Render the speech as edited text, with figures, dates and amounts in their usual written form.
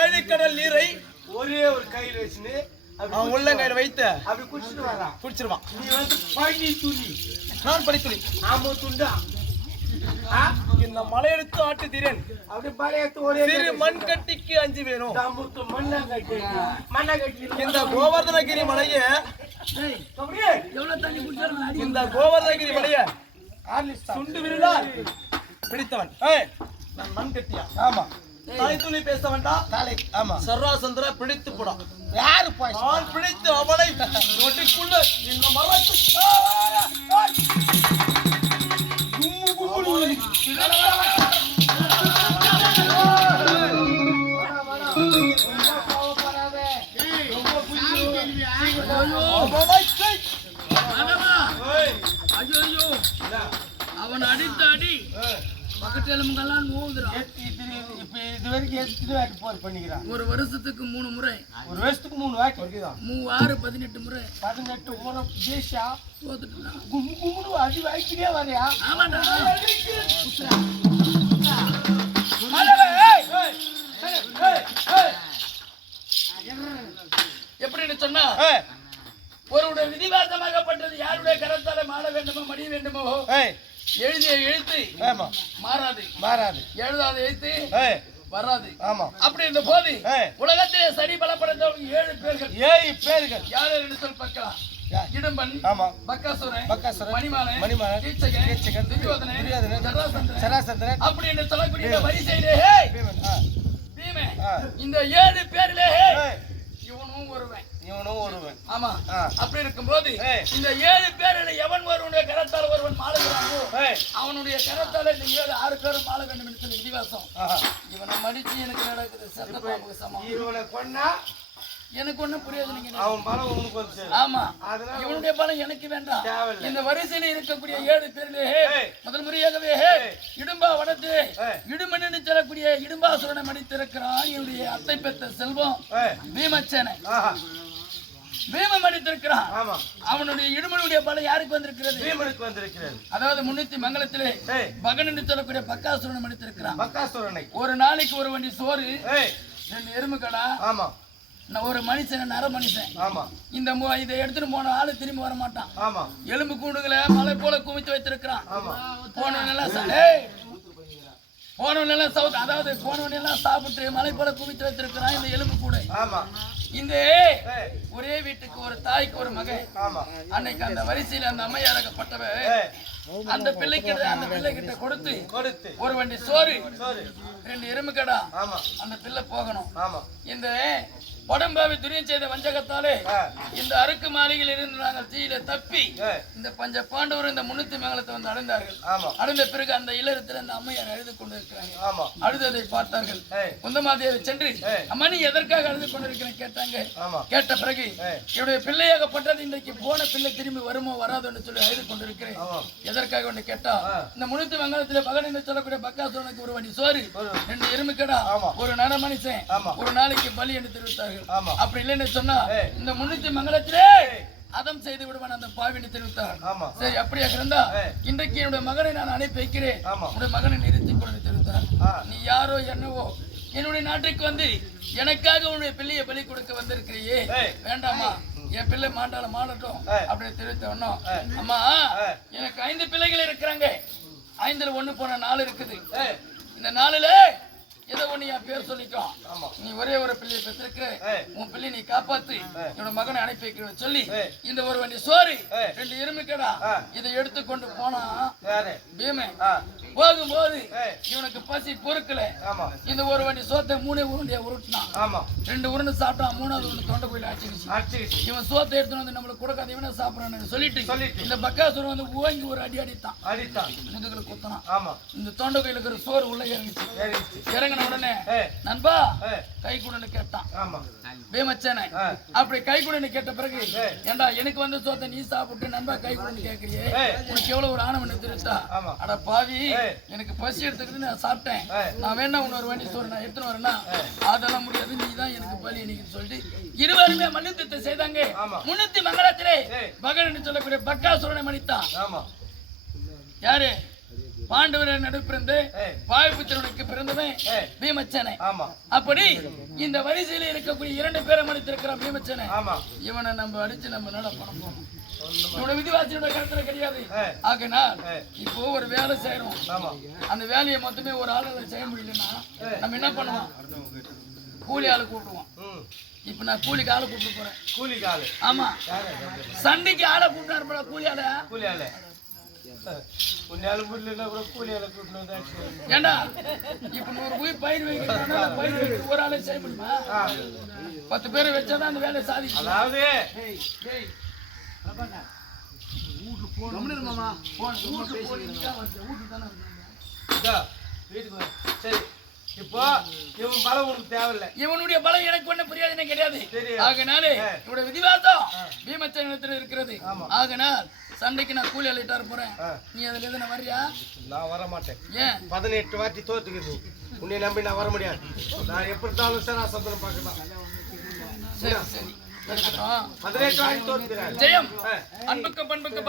ஏழு கடல் நீரை ஒரே ஒரு கையில வச்சுன்னு அவன் உள்ளங்கையில வைத்து அப்படி குடிச்சிட்டு வரான். குடிச்சிருவான். நீ வந்து பனி துளி, நான் பனித்துளி. ஆமா துண்டா. இந்த மலையெடுத்து ஆட்டு தீரன் அப்படி பழையத்து ஒரே சிறு மண் கட்டிக்கு 5 வேணும். தாமுத்து மண்ணை கட்டி இந்த கோவர்தனகிரி மலைய எவ்வளவு தண்ணி குடிச்சாலும் இந்த கோவர்தனகிரி மலைய சுண்டு விரலால் பிடித்தவன். நான் மண் கட்டியா? ஆமா. தாய்த்துளி பேசவன்டா தலை. ஆமா. சர்வாசந்திர பிடித்து போடா. யாரு போய் நான் பிடித்து அவனை ரொட்டிக்குள்ள இந்த மரத்து அவன் அடித்த அடி பக்கத்து எலும்புகள்லாம் நோவுதுறான். இது வரைக்கும் எத்தனை வாட்டி போர் பண்ணிக்கிறான்? ஒரு வருஷத்துக்கு 3 முறை. ஒரு வருஷத்துக்கு 3 வாட்டி. 6 18 முறை. 18 ஊரை தேசா தோத்துட்டான். கும்முன்னு அடி வாய்க்கிட்டே வரையா? ஆமாண்டா. எப்படின்னு சொன்னா ஒருவருடைய விதிவாசமாகப்பட்டது யாருடைய கரத்தால மாட வேண்டுமோ மடிய வேண்டுமோ எழுதிய எழுத்து மாறாது எழுதாத எழுத்து வராது. ஆமா. அப்படி இருந்த போது உலகத்திலே சரி பலப்படுத்தவங்க 7 பேர்கள் யார் என்று சொல்லி பார்க்கலாம். இடும்பன், பக்காசுரன், மணிமாறன், கீச்சகன், துரியோதனன், ஜராசந்தன் அப்படி என்று சொல்லக்கூடிய வரிசையிலே பீமன் இந்த 7 பேரிலே இவனும் ஒருவன். ஆமா. அப்படி இருக்கும்போது இந்த 7 பேரில் எவன் ஒருவனுடைய கரத்தால் ஒருவன் மாளுகிறானோ அவனுடைய கரத்தால் இந்த 6 பேரும் மாள வேண்டும் என்று சொல்லி விதிவாசம். இவனை மடிச்சு எனக்கு நடக்குது சட்டப்பாம்புக்கு சமம். இவனை கொன்னா எனக்கு ஒண்ணும் புரியாது. நீங்க அவன் பலம் உனக்கு வந்து. ஆமா. இவனுடைய பலம் எனக்கு வேண்டாம். இந்த வரிசையில் இருக்கக்கூடிய 7 பேரிலே முதல் முறையாகவே இடும்பா வனத்திலே இடுமன்னு சொல்லக்கூடிய இடும்பாசுரனை மடித்திருக்கிறான். என்னுடைய அத்தை பெற்ற செல்வம் பீமச்சேனை பீமம் அடித்திருக்கிறான். அவனுடைய இடுமனுடைய பலம் யாருக்கு வந்திருக்கிறது? பீமனுக்கு வந்திருக்கிறது. அதாவது முன்னித்தி மங்கலத்திலே பகன் என்று சொல்லக்கூடிய பக்காசுரனை மடித்திருக்கிறான். பக்காசுரனை ஒரு நாளைக்கு ஒரு வண்டி சோறு, 2 எருமைக்கடா, ஒரு மனுஷன் நர மனுஷன். இந்த இதை எடுத்துட்டு போன ஆளு திரும்பி வர மாட்டான். எலும்பு கூடுகளை மலை போல குமித்து வைத்திருக்கிறான். போனவனெல்லாம் சவுத், அதாவது போனவனெல்லாம் சாப்பிட்டு மலை போல குவித்து வைத்திருக்கிறான் இந்த எலும்பு கூட. இந்த ஒரே வீட்டுக்கு ஒரு தாய்க்கு ஒரு மகன். அன்னைக்கு அந்த வரிசையில் அந்த அம்மையாரகப்பட்டவ அந்த பிள்ளை கிட்ட கொடுத்து ஒரு வண்டி சோறு, 2 எருமைக்கடா அந்த பிள்ளை போகணும். இந்த படம்பாவி துரியம் செய்த வஞ்சகத்தாலே இந்த அருக்கு மாளிகையில் இருந்து நாங்கள் தீயில தப்பி இந்த பஞ்ச பாண்டவர் இந்த முன்னித்தி மங்கலத்தை வந்து அடைந்தார்கள். அடைந்த பிறகு அந்த இல்லறத்தில் அந்த அம்மையார் அழுது கொண்டிருக்கிறாங்க. அழுததை பார்த்தார்கள். குந்தமாதேவி சென்று அம்மா நீ எதற்காக அழுது கொண்டிருக்கிறேன் கேட்டாங்க. கேட்ட பிறகு என்னுடைய பிள்ளையாகப்பட்டது இன்றைக்கு போன பிள்ளை திரும்பி வருமோ வராதோன்னு சொல்லி அழுது கொண்டிருக்கிறேன். எதற்காக ஒன்று கேட்டா இந்த முன்னித்தி மங்கலத்திலே பகன் என்று சொல்லக்கூடிய பக்காசுரனுக்கு ஒரு வண்டி சோறு, 2 எருமைக்கடா, ஒரு நர மனுஷன் ஒரு நாளைக்கு பலி என்று தெரிவித்தார்கள். அப்படி இல்லைன்னு சொன்னா இந்த முன்னித்தி மங்கலத்திலே அதம் செய்து விடுவான் அந்த பாவினை தெரிவித்தார். சரி அப்படியாக இருந்தா இன்றைக்கு என்னுடைய மகனை நான் அனுப்பி வைக்கிறேன், உன்னுடைய மகனை நிறுத்திக் கொண்டு தெரிவித்தார். நீ யாரோ என்னவோ என்னுடைய நாட்டுக்கு வந்து எனக்காக உன்னுடைய பிள்ளையை பலி கொடுக்க வந்திருக்கிறியே, வேண்டாமா என் பிள்ளை மாடட்டும் அப்படின்னு தெரிவித்த ஒன்னும். அம்மா எனக்கு 5 பிள்ளைகள் இருக்கிறாங்க. 5ல் 1 போன 4 இருக்குது. இந்த 4ல ஏதோ ஒண்ணு என் பேர் சொல்லிக்கோ. நீ ஒரே ஒரு பிள்ளையை பெற்றிருக்கிற, உன் பிள்ளை நீ காப்பாத்து, என்னோட மகனை அனுப்பி வைக்கிறேன்னு சொல்லி இந்த ஒரு வண்டி சோறு, 2 எருமைக்கடா இதை எடுத்துக்கொண்டு போனா பீமன். போகும்போது இவனுக்கு பசி பொறுக்கல. இந்த ஒரு வண்டி சோத்தை 3 உருண்டையா உருட்டினான். 2 உருண்டை சாப்பிட்டான், 3வது உருண்டை தொண்டை போயில ஆச்சுக்கிச்சு. இவன் சோத்தை எடுத்துன்னு வந்து நம்மளுக்கு கொடுக்காத இவனை சாப்பிடறான்னு சொல்லிட்டு இந்த பக்காசுரன் வந்து ஓங்கி ஒரு அடி அடித்தான். முதுகுல குத்தனான். இந்த தொண்டை கோயில இருக்கிற சோறு உள்ள இறங்கிச்சு. இறங்கின உடனே நண்பா கை கூடன்னு கேட்டான் பீமச்சேனை. அப்படி கை கூடன்னு கேட்ட பிறகு ஏண்டா எனக்கு வந்து சோத்தை நீ சாப்பிட்டு நண்பா கை கூடன்னு கேட்கறியே, உனக்கு எவ்வளவு ஒரு ஆணவம் தெரியுதா? அட பாவி, எனக்கு பசி எடுத்துக்கிட்டு நான் சாப்பிட்டேன், நான் வேணா இன்னொரு வண்டி சோறு நான் எடுத்துன்னு வரேன்னா அதெல்லாம் முடியாது, நீ தான் எனக்கு பலி இன்னைக்கு சொல்லிட்டு இருவருமே மன்னித்து செய்தாங்க. முன்னித்தி மங்கலத்திலே பகன் சொல்லக்கூடிய பக்காசுரனை மன்னித்தான். யாரு? பாண்டவர் நடுப்பிறந்து வாயுபுத்திரனுக்கு பிறந்தவன் பீமச்சனை. ஆமா. அப்படி இந்த வரிசையில இருக்கக்கூடிய 2 பேரை மடித்திருக்கிற பீமச்சனை. ஆமா. இவனை நம்ம அடிச்சு நம்ம நட பணம் போகணும். இவனோட விதிவாசியோட கருத்துல கிடையாது. ஆகினால் இப்போ ஒரு வேலை செய்யறோம். அந்த வேலையை மொத்தமே ஒரு ஆளால செய்ய முடியலன்னா நம்ம என்ன பண்ணுவோம்? கூலி ஆளு கூப்பிடுவோம். இப்ப நான் கூலிக்கு ஆளை கூப்பிட்டு போறேன். கூலிக்கு ஆளு? ஆமா. சண்டைக்கு ஆளை கூப்பிட்டாரு. கூலி ஆளு? கூலி ஆளு. ஏண்டா இப்ப 100 போய் பயிர் வைக்கிறதுனால பயிர் வைக்க ஒரு ஆளை செய்ய முடியுமா? 10 பேரை வச்சாதான் அந்த வேலையை சாதிக்கும். அதாவது இப்போ இவன் பலம் உனக்கு தேவையில்லை. இவனுடைய பலம் எனக்கு ஒண்ணு புரியாதுன்னு கிடையாது. ஆகனாலே இவனுடைய விதிவாசம் பீமச்சனிடத்தில் இருக்கிறது. ஆகனால் சண்டைக்கு நான் கூலி அழைட்டாரு போறேன். நீ அதுல இருந்து நான் வரியா? நான் வர மாட்டேன். ஏன்? 18 வாட்டி தோத்துக்குது. உன்னை நம்பி நான் வர முடியாது. நான் எப்படி இருந்தாலும் சார் சந்தனம் பார்க்கலாம். சரி சரி 18 வாட்டி தோத்துக்கிறேன். ஜெயம் அன்புக்கு பண்புக்கு